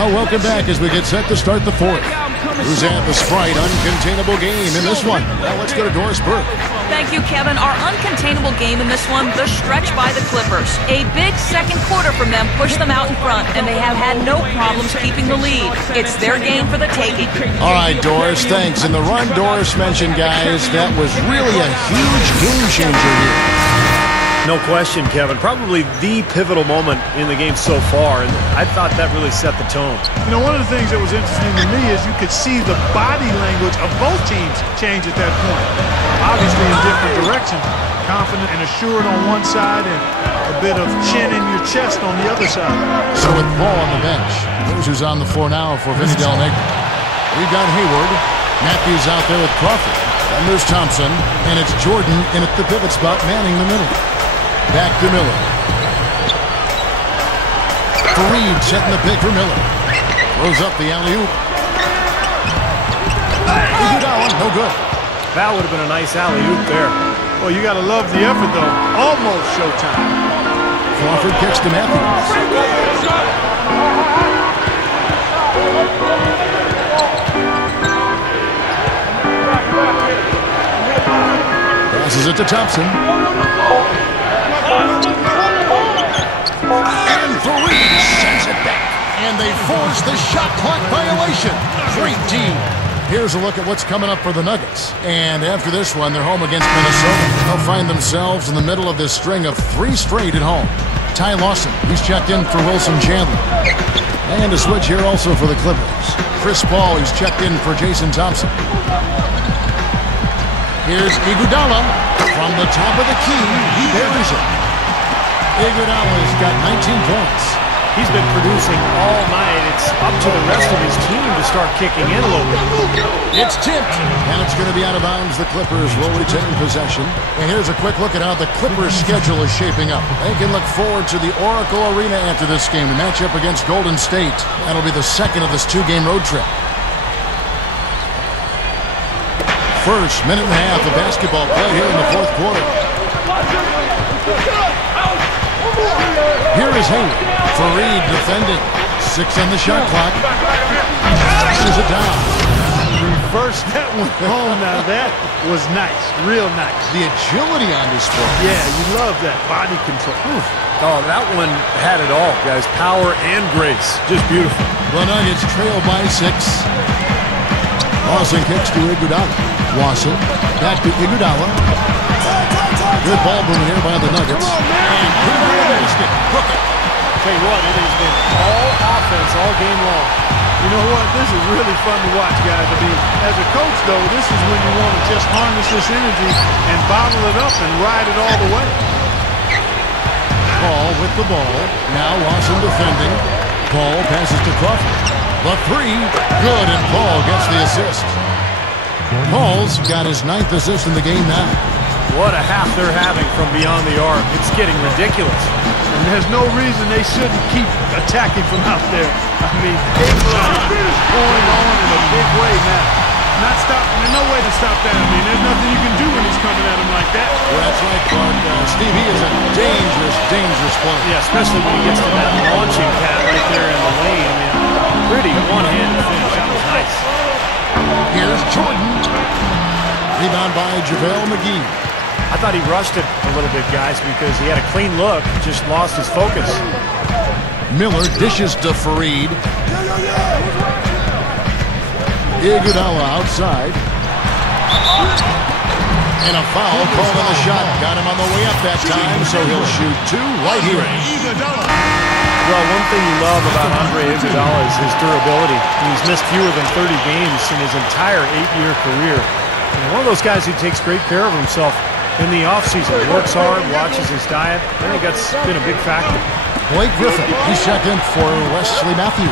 Well, welcome back as we get set to start the fourth. Who's at the Sprite uncontainable game in this one? Well, let's go to Doris Burke. Thank you, Kevin. Our uncontainable game in this one, the stretch by the Clippers. A big second quarter from them pushed them out in front, and they have had no problems keeping the lead. It's their game for the taking. All right, Doris, thanks. And the run Doris mentioned, guys, that was really a huge game changer here. No question, Kevin. Probably the pivotal moment in the game so far, and I thought that really set the tone. You know, one of the things that was interesting to me is you could see the body language of both teams change at that point. Obviously in different directions. Confident and assured on one side and a bit of chin in your chest on the other side. So with Paul on the bench, here's who's on the floor now for Vinny Del Negro. We've got Hayward. Matthews out there with Crawford. And there's Thompson. And it's Jordan in at the pivot spot, manning the middle. Back to Miller. Fareed setting the pick for Miller. Throws up the alley-oop. No good. That would have been a nice alley-oop there. Well, you got to love the effort, though. Almost showtime. Crawford kicks to Matthews. Passes it to Thompson. And Fareed sends it back. And they force the shot clock violation. Great team. Here's a look at what's coming up for the Nuggets. And after this one, they're home against Minnesota. They'll find themselves in the middle of this string of 3 straight at home. Ty Lawson, he's checked in for Wilson Chandler. And a switch here also for the Clippers. Chris Paul, he's checked in for Jason Thompson. Here's Iguodala. From the top of the key, he buries it. Iguodala's got 19 points. He's been producing all night. It's up to the rest of his team to start kicking in a little bit. It's tipped, and it's going to be out of bounds. The Clippers will retain possession. And here's a quick look at how the Clippers' schedule is shaping up. They can look forward to the Oracle Arena after this game to match up against Golden State. That'll be the second of this 2-game road trip. First minute and a half of basketball play here in the fourth quarter. Here is Hayward. Fareed defending. 6 on the shot clock. Pushes it down. Reverse that one home. Now that was nice. Real nice. The agility on display. Yeah, you love that. Body control. Oof. Oh, that one had it all, guys. Power and grace. Just beautiful. The Nuggets trail by 6. Lawson kicks to Iguodala. Lawson back to Iguodala. Good ball movement here by the Nuggets. And pretty realistic. Hook it. Tell you what, it has been all offense all game long. You know what? This is really fun to watch, guys. I mean, as a coach, though, this is when you want to just harness this energy and bottle it up and ride it all the way. Paul with the ball. Now Lawson defending. Paul passes to Crawford. The 3, good, and Paul gets the assist. Paul's got his 9th assist in the game now. What a half they're having from beyond the arc. It's getting ridiculous. And there's no reason they shouldn't keep attacking from out there. I mean, it's going on in a big way now. Not stopping. There's no way to stop that. I mean, there's nothing you can do when he's coming at him like that. Well, that's right, Clark. Steve, he is a dangerous, dangerous player. Yeah, especially when he gets to that launching pad right there in the lane. I mean, pretty one-handed finish. That was nice. Here's Jordan. Rebound by JaVale McGee. I thought he rushed it a little bit, guys, because he had a clean look, just lost his focus. Miller dishes to Fareed. Iguodala outside. And a foul called on the shot. Got him on the way up that time, so he'll shoot 2 right here. Well, one thing you love about Andre Iguodala is his durability. He's missed fewer than 30 games in his entire 8-year career. And one of those guys who takes great care of himself in the offseason. Works hard, watches his diet. I think that's been a big factor. Blake Griffin, he's checked in for Wesley Matthews.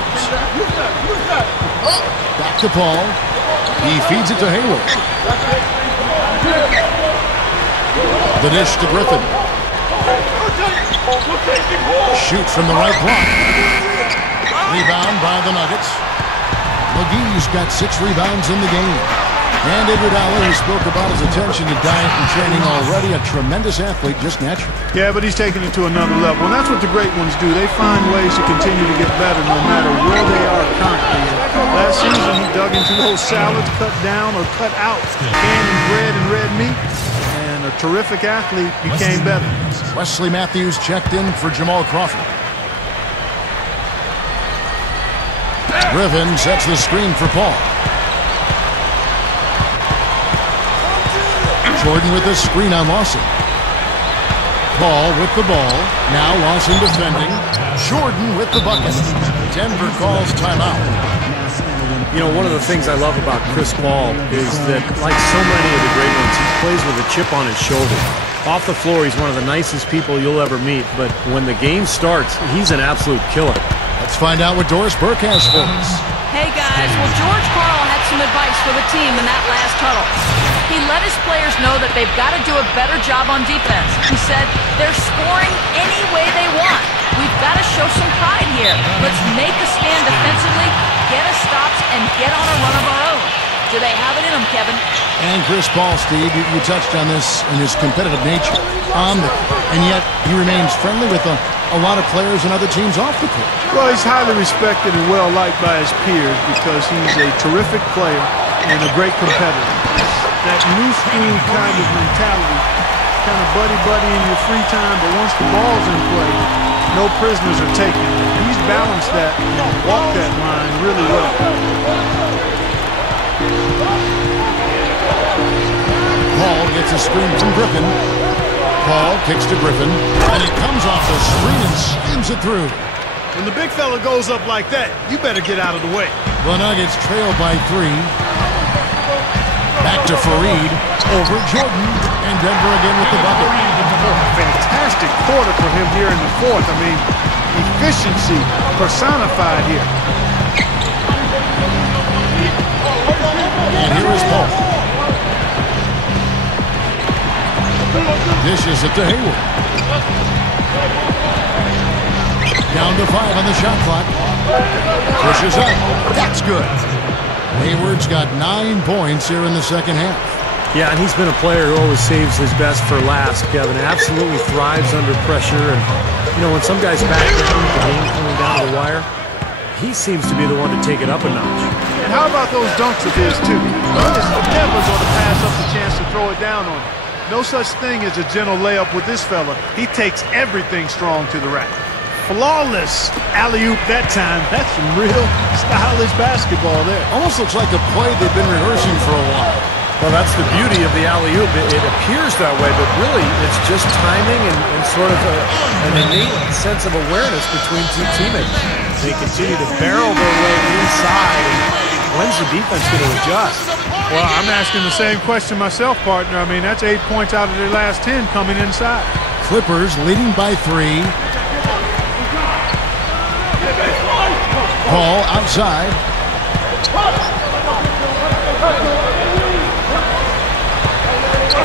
Back to Paul. He feeds it to Hayward. The dish to Griffin. Shoots from the right block. Rebound by the Nuggets. McGee's got 6 rebounds in the game. And Iguodala, who spoke about his attention to diet and training, already a tremendous athlete just naturally. Yeah, but he's taking it to another level, and that's what the great ones do. They find ways to continue to get better no matter where they are currently. Last season, he dug into those salads, cut down or cut out canning bread and red meat, and a terrific athlete became better. Wesley Matthews checked in for Jamal Crawford. Griffin sets the screen for Paul. Jordan with the screen on Lawson. Paul with the ball. Now Lawson defending. Jordan with the bucket. Denver calls timeout. You know, one of the things I love about Chris Paul is that, like so many of the great ones, he plays with a chip on his shoulder. Off the floor, he's one of the nicest people you'll ever meet, but when the game starts, he's an absolute killer. Let's find out what Doris Burke has for us. Hey guys, well George Karl had some advice for the team in that last huddle. He let his players know that they've got to do a better job on defense. He said, they're scoring any way they want. We've got to show some pride here. Let's make a stand defensively, get us stops, and get on a run of our own. Do they have it in them, Kevin? And Chris Paul, Steve, you touched on this in his competitive nature on the court, and yet he remains friendly with a lot of players and other teams off the court. Well, he's highly respected and well-liked by his peers because he's a terrific player and a great competitor. That new school kind of mentality, kind of buddy-buddy in your free time, but once the ball's in play, no prisoners are taken. He's balanced that and walked that line really well. Paul gets a screen from Griffin. Paul kicks to Griffin, and it comes off the screen and slams it through. When the big fella goes up like that, you better get out of the way. The Nuggets trail by 3. Back to Fareed, over Jordan, and Denver again with the bucket. Fantastic quarter for him here in the fourth. I mean, efficiency personified here. And here is Paul. Dishes it to Hayward. Down to 5 on the shot clock. Pushes up. That's good. Hayward's got 9 points here in the second half. Yeah, and he's been a player who always saves his best for last, Kevin. Absolutely thrives under pressure. And, you know, when some guys back down with the game coming down to the wire, he seems to be the one to take it up a notch. And how about those dunks of his, too? He's never going to pass up the chance to throw it down on him. No such thing as a gentle layup with this fella. He takes everything strong to the rack. Flawless alley-oop that time. That's some real stylish basketball there. Almost looks like a play they've been rehearsing for a while. Well, that's the beauty of the alley-oop. It appears that way, but really it's just timing and sort of an innate sense of awareness between two teammates. They continue to barrel their way inside, and when's the defense going to adjust? Well, I'm asking the same question myself, partner. I mean, that's 8 points out of their last 10 coming inside. Clippers leading by 3. Paul outside.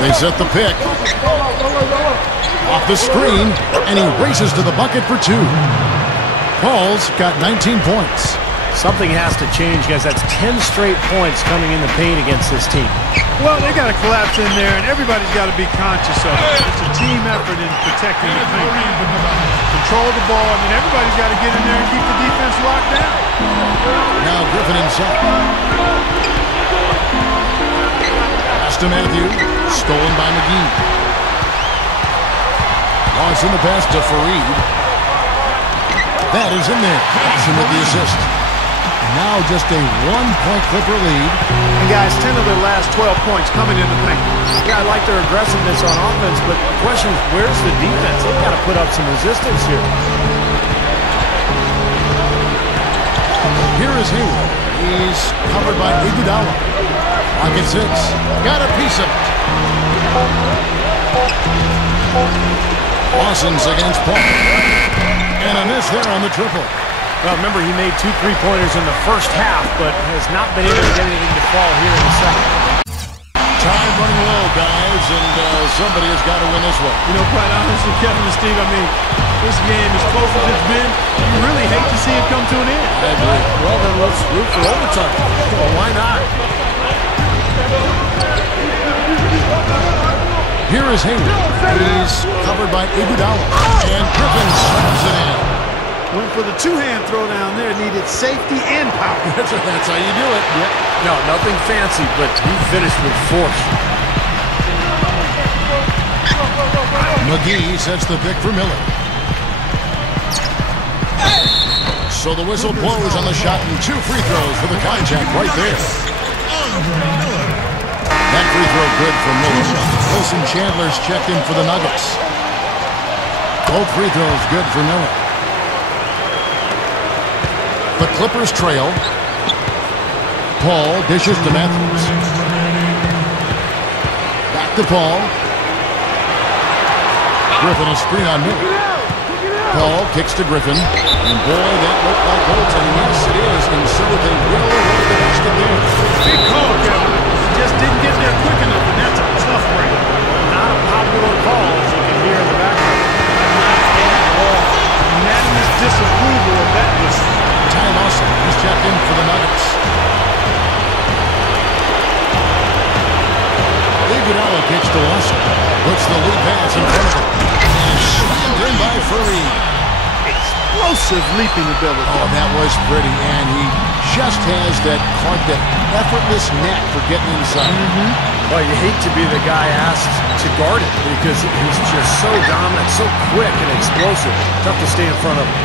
They set the pick. Off the screen, and he races to the bucket for 2. Paul's got 19 points. Something has to change, guys. That's 10 straight points coming in the paint against this team. Well, they got to collapse in there, and everybody's got to be conscious of it. It's a team effort in protecting the paint. Control the ball. I mean, everybody's got to get in there and keep the defense locked down. Now Griffin inside. Pass to Matthew. Stolen by McGee. Lawson the pass to Fareed. That is in there. Lawson with the assist. Now just a 1-point Clipper lead. And guys, 10 of their last 12 points coming in the paint. Yeah, I like their aggressiveness on offense, but the question is, where's the defense? They've got to put up some resistance here. Here is Hayward. He's covered by Iguodala. Pocket 6. Got a piece of it. Lawson's against Paul. And a miss there on the triple. Well, remember, he made 2 3-pointers in the first half, but has not been able to get anything to fall here in the second. Time running low, guys, and somebody has got to win this one. You know, quite honestly, Kevin and Steve, I mean, this game, as close as it's been, you really hate to see it come to an end. I agree. Well, then let's root for overtime. Well, why not? Here is Hayward. He's covered by Iguodala. And Griffin slams it in. Went for the two-hand throw down there. Needed safety and power. That's how you do it. Yep. No, nothing fancy, but he finished with force. McGee sets the pick for Miller. So the whistle blows on the shot and 2 free throws for the contact right there. That free throw good for Miller. Wilson Chandler's checked in for the Nuggets. Both free throws good for Miller. The Clippers trail. Paul dishes to Matthews. Back to Paul. Griffin a screen on Miller. Paul kicks to Griffin. And boy, that looked like goaltending. Yes, it is. And so they will award the basket there. Big call, Kevin. Just didn't get there quick enough, and that's a tough break. Not a popular call, as you can hear in the background. Unanimous disapproval of that decision. Ty Lawson is checked in for the Nuggets. Iguodala kicks to Lawson. Puts the lead pass in front of him. And slammed in by Furry. Explosive leaping ability. Oh, that was pretty. And he just has that effortless knack for getting inside. Well, you hate to be the guy asked to guard it because he's just so dominant, so quick and explosive. Tough to stay in front of him.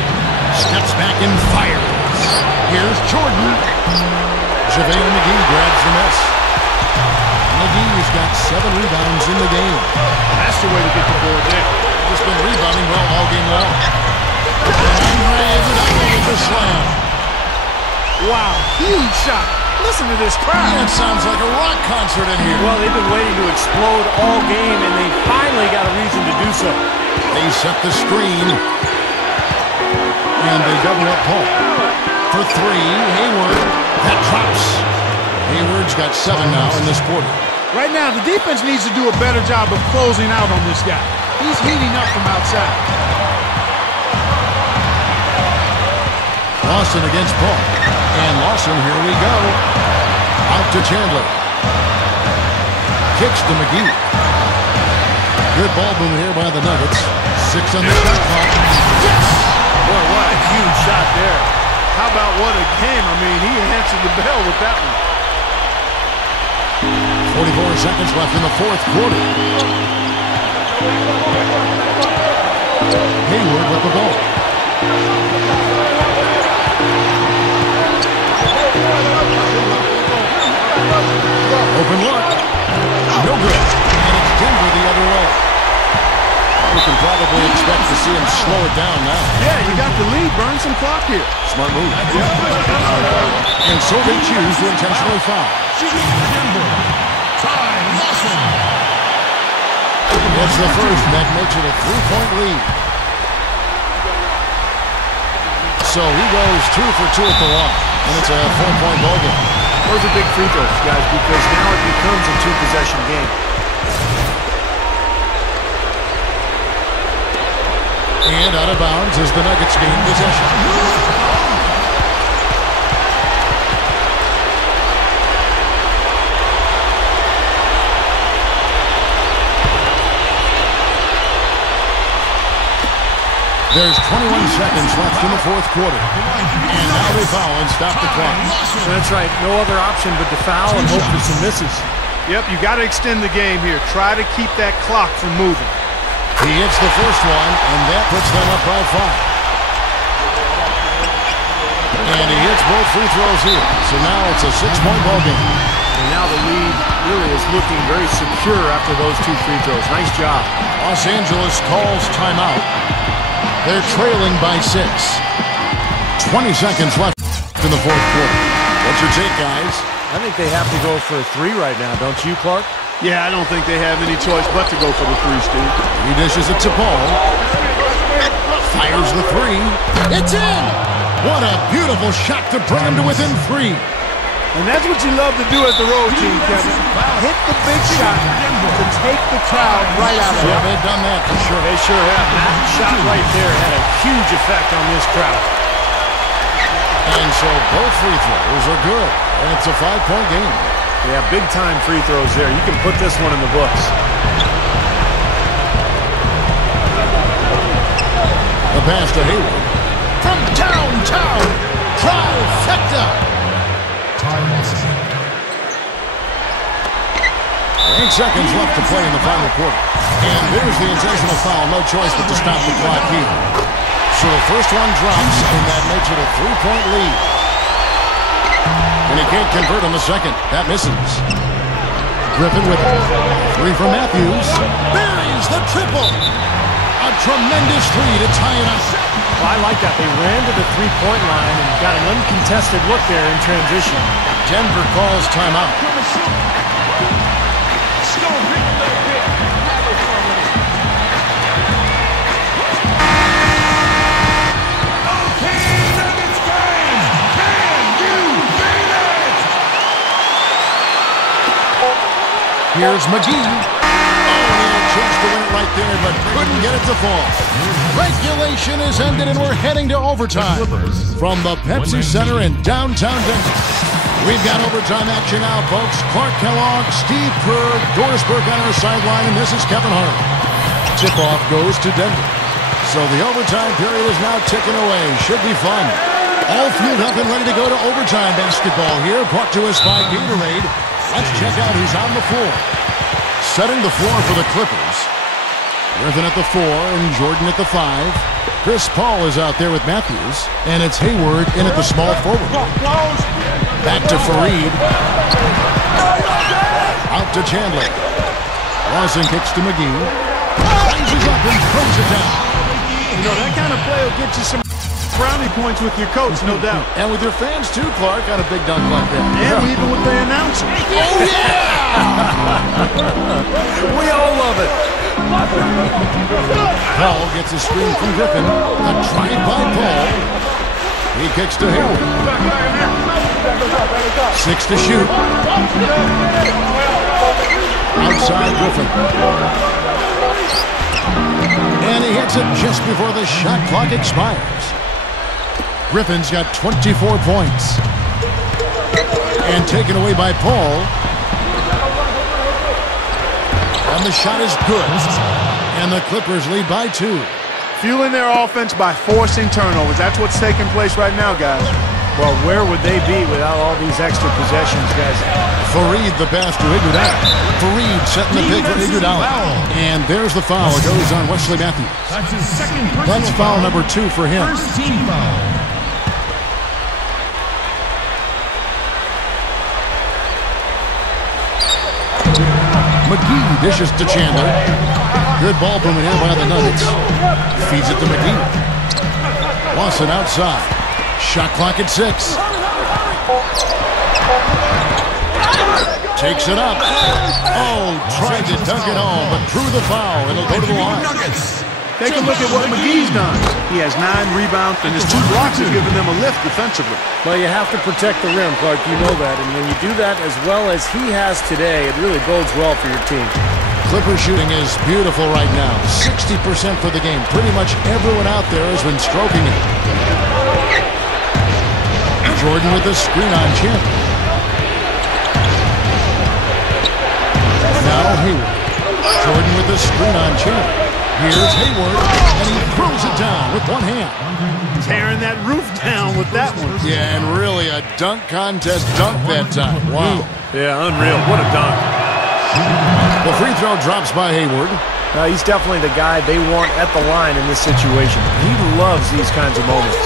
Steps back and fires. Here's Jordan. JaVale McGee grabs the miss. McGee's got 7 rebounds in the game. That's the way to get the board there. Just been rebounding well all game long. Andre Iguodala with the slam. Wow, huge shot. Listen to this crowd. It sounds like a rock concert in here. Well, they've been waiting to explode all game, and they finally got a reason to do so. They set the screen. And they double up Paul. For 3, Hayward. That drops. Hayward's got 7 now in this quarter. Right now, the defense needs to do a better job of closing out on this guy. He's heating up from outside. Lawson against Paul. And Lawson, here we go. Out to Chandler. Kicks to McGee. Good ball movement here by the Nuggets. 6 on the shot clock. Yes! Boy, what a huge shot there. How about what a game? I mean, he answered the bell with that one. 44 seconds left in the 4th quarter. Hayward with the ball. Open look. No good. And it's Denver the other way. We can probably expect to see him slow it down now. Yeah, you got the lead. Burn some clock here. Smart move. And so they choose to intentionally foul. It's the first, and that makes it a 3-point lead. So he goes 2 for 2 at the line, and it's a 4-point ball game. Those are big free throws, guys, because now it becomes a 2-possession game. And out of bounds as the Nuggets gain possession. There's 21 seconds left in the 4th quarter. And now they foul and stop the clock. That's right. No other option but to foul and hope for some misses. Yep, you got to extend the game here. Try to keep that clock from moving. He hits the first one, and that puts them up by 5. And he hits both free throws here. So now it's a 6-point ball game. And now the lead really is looking very secure after those 2 free throws. Nice job. Los Angeles calls timeout. They're trailing by 6. 20 seconds left in the 4th quarter. What's your take, guys? I think they have to go for a 3 right now, don't you, Clark? Yeah, I don't think they have any choice but to go for the 3, Steve. He dishes it to Paul. Fires the 3. It's in! What a beautiful shot to bring him to within 3. And that's what you love to do as the road team, Kevin. Hit the big shot to take the crowd right out of it. Yeah, they've done that for sure. They sure have. That shot right there had a huge effect on this crowd. And so both free throws are good. And it's a 5-point game. Yeah, big-time free throws there. You can put this one in the books. The pass to Hayward. From downtown, trifecta. 8 seconds left to play in the final quarter. And there's the intentional foul. No choice but to stop the clock here. So the first one drops, and that makes it a 3-point lead. And he can't convert on the second. That misses. Griffin with it. 3 for Matthews. Buries the triple. A tremendous 3 to tie it up. Well, I like that. They ran to the three-point line and got an uncontested look there in transition. Denver calls timeout. Here's McGee. Oh, he had a chance to win it right there, but couldn't get it to fall. Regulation is ended, and we're heading to overtime from the Pepsi Center in downtown Denver. We've got overtime action now, folks. Clark Kellogg, Steve Kerr, Doris Burke on our sideline, and this is Kevin Hart. Tip-off goes to Denver. So the overtime period is now ticking away. Should be fun. All fueled up and ready to go to overtime basketball here. Brought to us by Gatorade. Let's check out who's on the floor. Setting the floor for the Clippers. Griffin at the 4 and Jordan at the 5. Chris Paul is out there with Matthews. And it's Hayward in at the small forward. Back to Fareed. Out to Chandler. Lawson kicks to McGee. Rises up and throws it down. You know, that kind of play will get you some brownie points with your coach, no doubt. And with your fans, too, Clark, on a big dunk like that. And even with the announcers. Oh, yeah! We all love it. Paul gets a screen from Griffin. A drive by Paul. He kicks to Hayward. 6 to shoot. Outside Griffin. And he hits it just before the shot clock expires. Griffin's got 24 points. And taken away by Paul. And the shot is good. And the Clippers lead by 2. Fueling their offense by forcing turnovers. That's what's taking place right now, guys. Well, where would they be without all these extra possessions, guys? Fareed the pass to Iguodala. Fareed setting the pick for Iguodala. And there's the foul. It goes on Wesley Matthews. That's his second personal That's foul number 2 for him. First team foul. McGee dishes to Chandler. Good ball movement here by the Nuggets. Feeds it to McGee. Lawson outside. Shot clock at 6. Takes it up. Oh, tried to dunk it home, but drew the foul. It'll go to the line. Take a look at what McGee's done. He has 9 rebounds, and his 2 blocks have given them a lift defensively. Well, you have to protect the rim, Clark. You know that. And when you do that as well as he has today, it really bodes well for your team. Clipper shooting is beautiful right now. 60% for the game. Pretty much everyone out there has been stroking it. Jordan with the screen on Chandler. Now Hayward. Jordan with the screen on Chandler. Here's Hayward, and he throws it down with one hand. Tearing that roof down with that one. Yeah, and really a dunk contest dunk that time. Wow. Yeah, unreal. What a dunk. The free throw drops by Hayward. He's definitely the guy they want at the line in this situation. He loves these kinds of moments.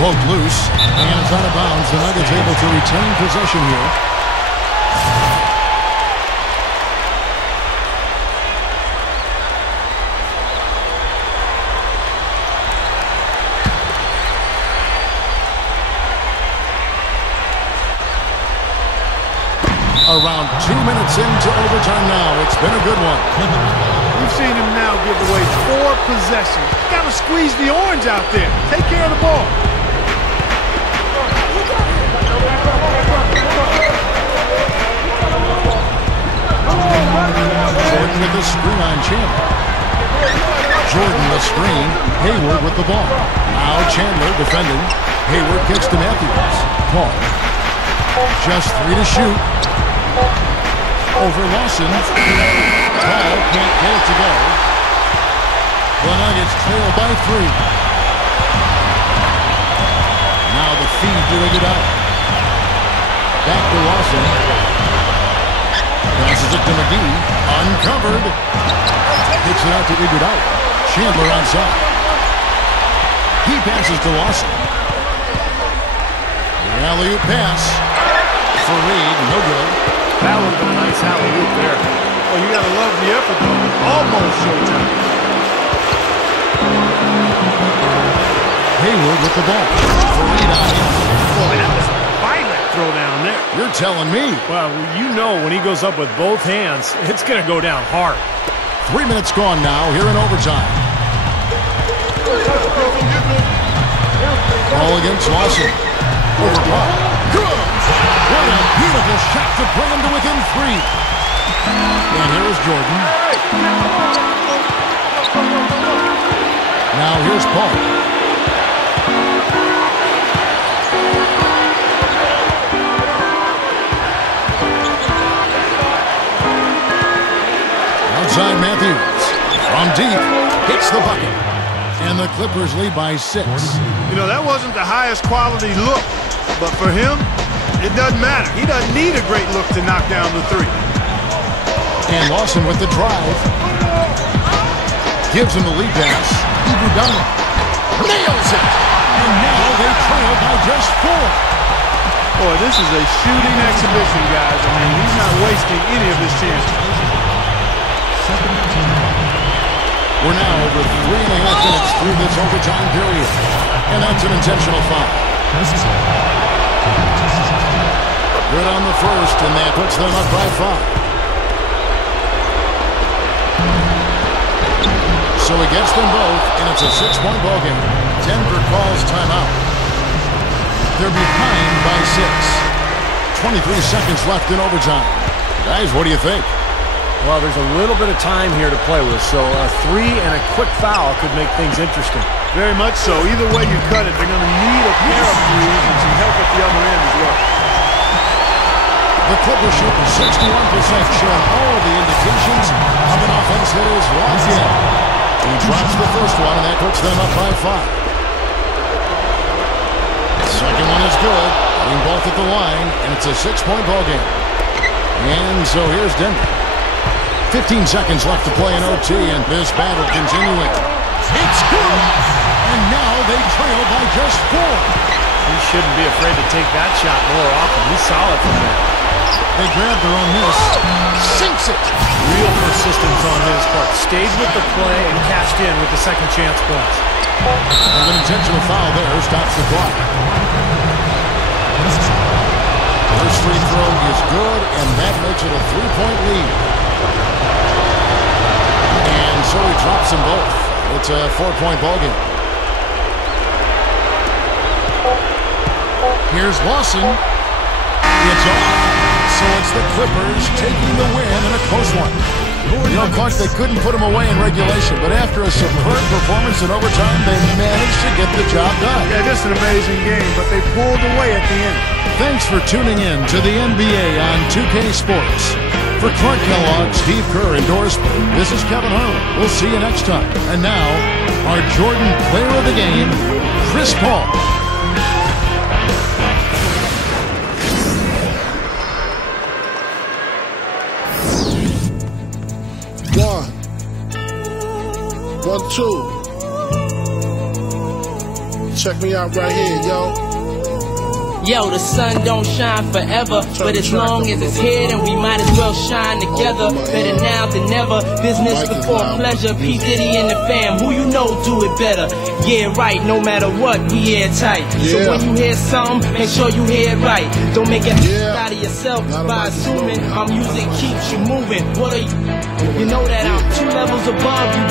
Poked loose, and it's out of bounds. The Nuggets able to retain possession here. Around 2 minutes into overtime now. It's been a good one. We've seen him now give away 4 possessions. Got to squeeze the orange out there. Take care of the ball. Jordan with the screen on Chandler. Jordan the screen. Hayward with the ball. Now Chandler defending. Hayward kicks to Matthews. Paul. Just 3 to shoot. Over Lawson. Ball can't get it to go. The Nuggets trail by 3. Now the feed doing it out. Back to Lawson. Passes it to McGee. Uncovered. Hits it out to Iguodala. Chandler onside. He passes to Lawson. The alley-oop pass. For Reed, no good. That would have been a nice alley-oop there. Well, you got to love the effort, though. Almost showtime. Hayward with the ball. For Reed on him. Boy, that was a violent throw down there. You're telling me. Well, you know when he goes up with both hands, it's going to go down hard. 3 minutes gone now here in overtime. Ball against Lawson. Over Paul. Good. What a beautiful shot to bring him to within 3. And here is Jordan. Now here's Paul. Outside Matthews. From deep. Hits the bucket. And the Clippers lead by 6. You know, that wasn't the highest quality look, but for him, it doesn't matter. He doesn't need a great look to knock down the 3. And Lawson with the drive. Gives him the lead pass. Iguodala nails it. And now they trail by just 4. Boy, this is a shooting exhibition, guys. I mean, he's not wasting any of his chances. We're now over 3.5 minutes through this overtime period. And that's an intentional foul. Good on the first, and that puts them up by 5. So he gets them both, and it's a 6-point ball game. Denver calls timeout. They're behind by 6. 23 seconds left in overtime. Guys, what do you think? Well, there's a little bit of time here to play with, so a 3 and a quick foul could make things interesting. Very much so. Either way you cut it, they're going to need a pair of threes and some help at the other end as well. The Clippers shooting 61%, showing all the indications of an offense that is locked in. He drops the first one, and that puts them up by 5. The second one is good, getting both at the line, and it's a 6-point ball game. And so here's Denver. 15 seconds left to play in OT, and this battle continuing. It's good! And now they trail by just 4. He shouldn't be afraid to take that shot more often. He's solid from there. They grab their own miss. Sinks it! Real persistence on his part. Stayed with the play and cashed in with the second chance points. And an intentional foul there stops the clock. First free throw is good, and that makes it a 3-point lead. And so he drops them both. It's a 4-point ball game. Here's Lawson. It's off. So it's the Clippers taking the win in a close one. You know, Clark, they couldn't put them away in regulation, but after a superb performance in overtime, they managed to get the job done. Yeah, just an amazing game, but they pulled away at the end. Thanks for tuning in to the NBA on 2K Sports. For Clark Kellogg, Steve Kerr, and Doris, this is Kevin Harlan. We'll see you next time. And now, our Jordan Player of the Game, Chris Paul. One, two. Check me out right here, yo. Yo, the sun don't shine forever, but as long as it's here, then we might as well shine together. Better now than never, business before pleasure. P. Diddy and the fam, who you know do it better. Yeah, right, no matter what, we airtight. So when you hear something, make sure you hear it right. Don't make it out of yourself by assuming our music keeps you moving. What are you? You know that I'm 2 levels above you.